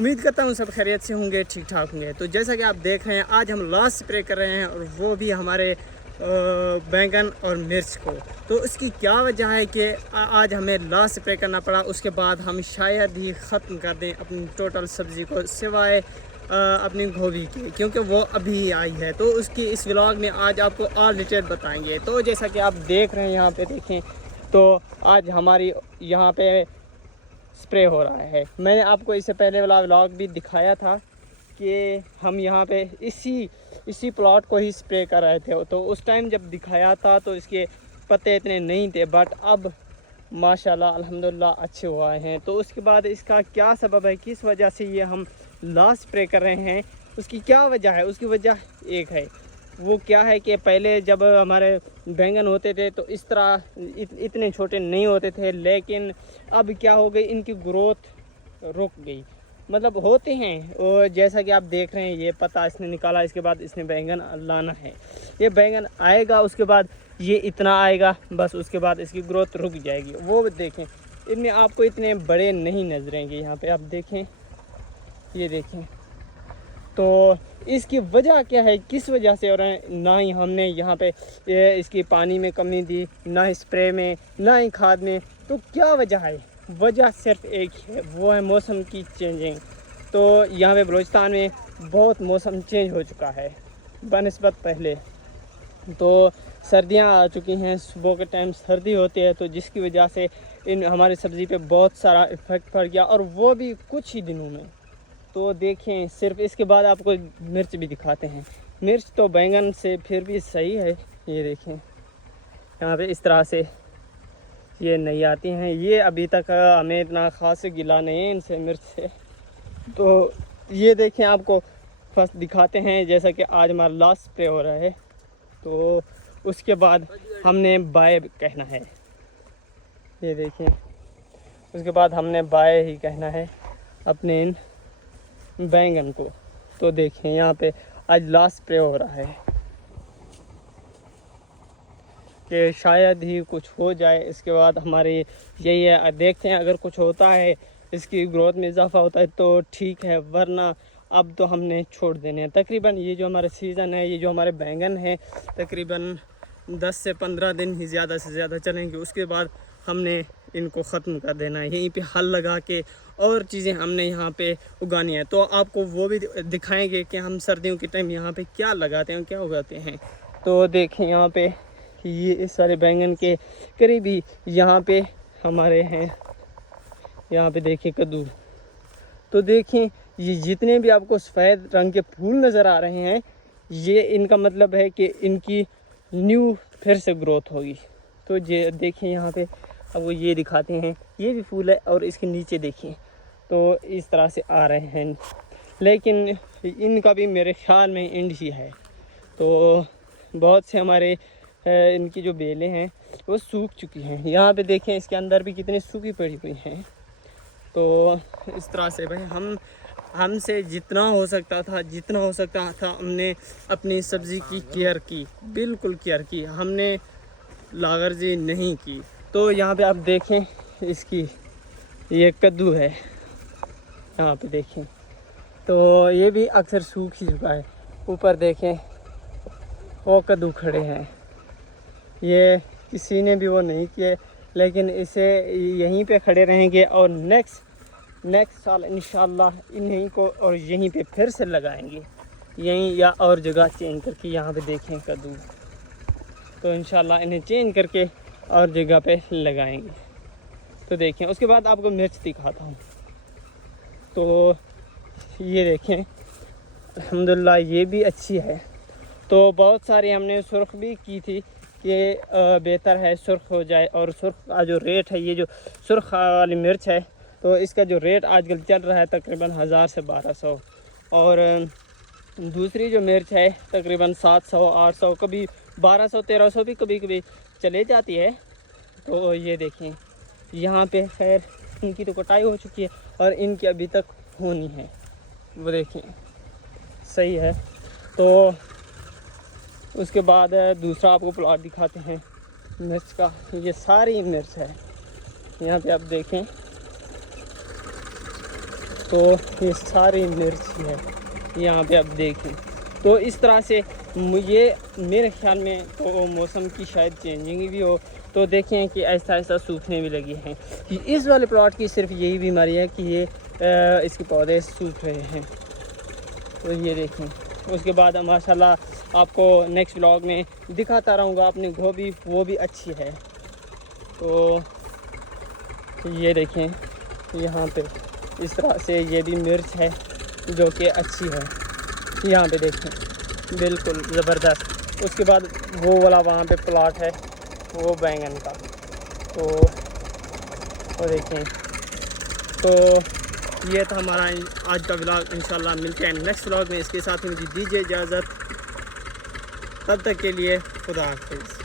उम्मीद करता हूँ सब खैरियत से होंगे, ठीक ठाक होंगे। तो जैसा कि आप देख रहे हैं आज हम लास्ट स्प्रे कर रहे हैं और वो भी हमारे बैंगन और मिर्च को। तो इसकी क्या वजह है कि आज हमें लास्ट स्प्रे करना पड़ा, उसके बाद हम शायद ही ख़त्म कर दें अपनी टोटल सब्ज़ी को सिवाय अपनी गोभी की, क्योंकि वो अभी आई है। तो उसकी इस व्लॉग में आज आपको और डिटेल बताएंगे। तो जैसा कि आप देख रहे हैं यहाँ पे देखें, तो आज हमारी यहाँ पे स्प्रे हो रहा है। मैंने आपको इससे पहले वाला व्लॉग भी दिखाया था कि हम यहाँ पे इसी प्लॉट को ही स्प्रे कर रहे थे। तो उस टाइम जब दिखाया था तो इसके पत्ते इतने नहीं थे, बट अब माशाल्लाह अल्हम्दुलिल्लाह अच्छे हुए हैं। तो उसके बाद इसका क्या सबब है, किस वजह से ये हम लास्ट स्प्रे कर रहे हैं, उसकी क्या वजह है? उसकी वजह एक है, वो क्या है कि पहले जब हमारे बैंगन होते थे तो इस तरह इतने छोटे नहीं होते थे, लेकिन अब क्या हो गई, इनकी ग्रोथ रुक गई। मतलब होते हैं और जैसा कि आप देख रहे हैं ये पत्ता इसने निकाला, इसके बाद इसने बैंगन लाना है। ये बैंगन आएगा, उसके बाद ये इतना आएगा, बस उसके बाद इसकी ग्रोथ रुक जाएगी। वो देखें, इनमें आपको इतने बड़े नहीं नजरेंगे। यहाँ पे आप देखें, ये देखें। तो इसकी वजह क्या है, किस वजह से? और ना ही हमने यहाँ पे इसकी पानी में कमी दी, ना ही स्प्रे में, ना ही खाद में। तो क्या वजह है? वजह सिर्फ एक है, वो है मौसम की चेंजिंग। तो यहाँ पे बलूचिस्तान में बहुत मौसम चेंज हो चुका है बनिस्बत पहले। तो सर्दियाँ आ चुकी हैं, सुबह के टाइम सर्दी होती है, तो जिसकी वजह से हमारी सब्ज़ी पे बहुत सारा इफ़ेक्ट पड़ गया, और वो भी कुछ ही दिनों में। तो देखें, सिर्फ इसके बाद आपको मिर्च भी दिखाते हैं। मिर्च तो बैंगन से फिर भी सही है। ये देखें, यहाँ पे इस तरह से ये नहीं आती हैं। ये अभी तक हमें इतना ख़ास गिला नहीं है इनसे, मिर्च से। तो ये देखें, आपको फर्स्ट दिखाते हैं। जैसा कि आज हमारा लास्ट स्प्रे हो रहा है, तो उसके बाद हमने बाय कहना है। ये देखें, उसके बाद हमने बाय ही कहना है अपने इन बैंगन को। तो देखें, यहाँ पे आज लास्ट स्प्रे हो रहा है कि शायद ही कुछ हो जाए। इसके बाद हमारी यही है, देखते हैं अगर कुछ होता है, इसकी ग्रोथ में इजाफा होता है तो ठीक है, वरना अब तो हमने छोड़ देने हैं। तकरीबन ये जो हमारा सीज़न है, ये जो हमारे बैंगन हैं, तकरीबन 10 से 15 दिन ही ज़्यादा से ज़्यादा चलेंगे। उसके बाद हमने इनको ख़त्म कर देना है। यहीं पे हल लगा के और चीज़ें हमने यहाँ पे उगानी है। तो आपको वो भी दिखाएंगे कि हम सर्दियों के टाइम यहाँ पे क्या लगाते हैं, क्या उगाते हैं। तो देखें, यहाँ पे ये इस सारे बैंगन के करीब ही यहाँ पे हमारे हैं। यहाँ पे देखें कद्दू। तो देखें, ये जितने भी आपको सफ़ेद रंग के फूल नज़र आ रहे हैं, ये इनका मतलब है कि इनकी न्यू फिर से ग्रोथ होगी। तो ये देखें, यहाँ पे अब वो ये दिखाते हैं, ये भी फूल है, और इसके नीचे देखें तो इस तरह से आ रहे हैं। लेकिन इनका भी मेरे ख़्याल में एंड ही है। तो बहुत से हमारे इनकी जो बेलें हैं वो सूख चुकी हैं। यहाँ पे देखें, इसके अंदर भी कितनी सूखी पड़ी हुई हैं। तो इस तरह से भाई हमसे जितना हो सकता था हमने अपनी सब्ज़ी की केयर की, बिल्कुल केयर की, हमने लागर्जी नहीं की। तो यहाँ पे आप देखें, इसकी ये कद्दू है, यहाँ पे देखें, तो ये भी अक्सर सूख ही चुका है। ऊपर देखें, वो कद्दू खड़े हैं, ये किसी ने भी वो नहीं किए, लेकिन इसे यहीं पे खड़े रहेंगे और नेक्स्ट साल इंशाल्लाह इन्हीं को और यहीं पे फिर से लगाएंगे, यहीं या और जगह चेंज करके। यहाँ पे देखें कद्दू, तो इंशाल्लाह इन्हें चेंज करके और जगह पे लगाएंगे। तो देखें, उसके बाद आपको मिर्च दिखाता हूँ। तो ये देखें, अल्हम्दुलिल्लाह ये भी अच्छी है। तो बहुत सारी हमने सुर्ख भी की थी कि बेहतर है सुर्ख हो जाए, और सुर्ख का जो रेट है, ये जो सुर्ख वाली मिर्च है, तो इसका जो रेट आजकल चल रहा है तकरीबन 1000 से 1200, और दूसरी जो मिर्च है तकरीबन 700, 800, कभी 1200, 1300 भी कभी कभी चले जाती है। तो ये देखें, यहाँ पे खैर इनकी तो कटाई हो चुकी है और इनकी अभी तक होनी है, वो देखें, सही है। तो उसके बाद दूसरा आपको प्लॉट दिखाते हैं मिर्च का। ये सारी मिर्च है, यहाँ पे आप देखें, تو یہ ساری مرچ ہے یہاں پہ آپ دیکھیں. تو اس طرح سے یہ میرے خیال میں تو موسم کی شاید چینجنگ بھی ہو, تو دیکھیں کہ ایسا ایسا سوکھنے بھی لگی ہیں. اس والے پلاٹ کی صرف یہی بیماری ہے کہ یہ اس کے پودے سوکھ رہے ہیں. تو یہ دیکھیں. اس کے بعد ماشاءاللہ آپ کو نیکسٹ ولاگ میں دکھاتا رہوں گا. اپنی گوبھی وہ بھی اچھی ہے. تو یہ دیکھیں یہاں پہ اس طرح سے یہ بھی مرچ ہے جو کہ اچھی ہے. یہاں پہ دیکھیں بالکل زبردست. اس کے بعد وہ والا وہاں پہ پلاٹ ہے وہ بینگن کا. تو وہ دیکھیں. تو یہ تھا ہمارا آج کا ولاگ. انشاءاللہ ملتے ہیں نیکسٹ ولاگ میں. اس کے ساتھ ہی مجھے دیجیے اجازت. تب تک کے لیے خدا حافظ.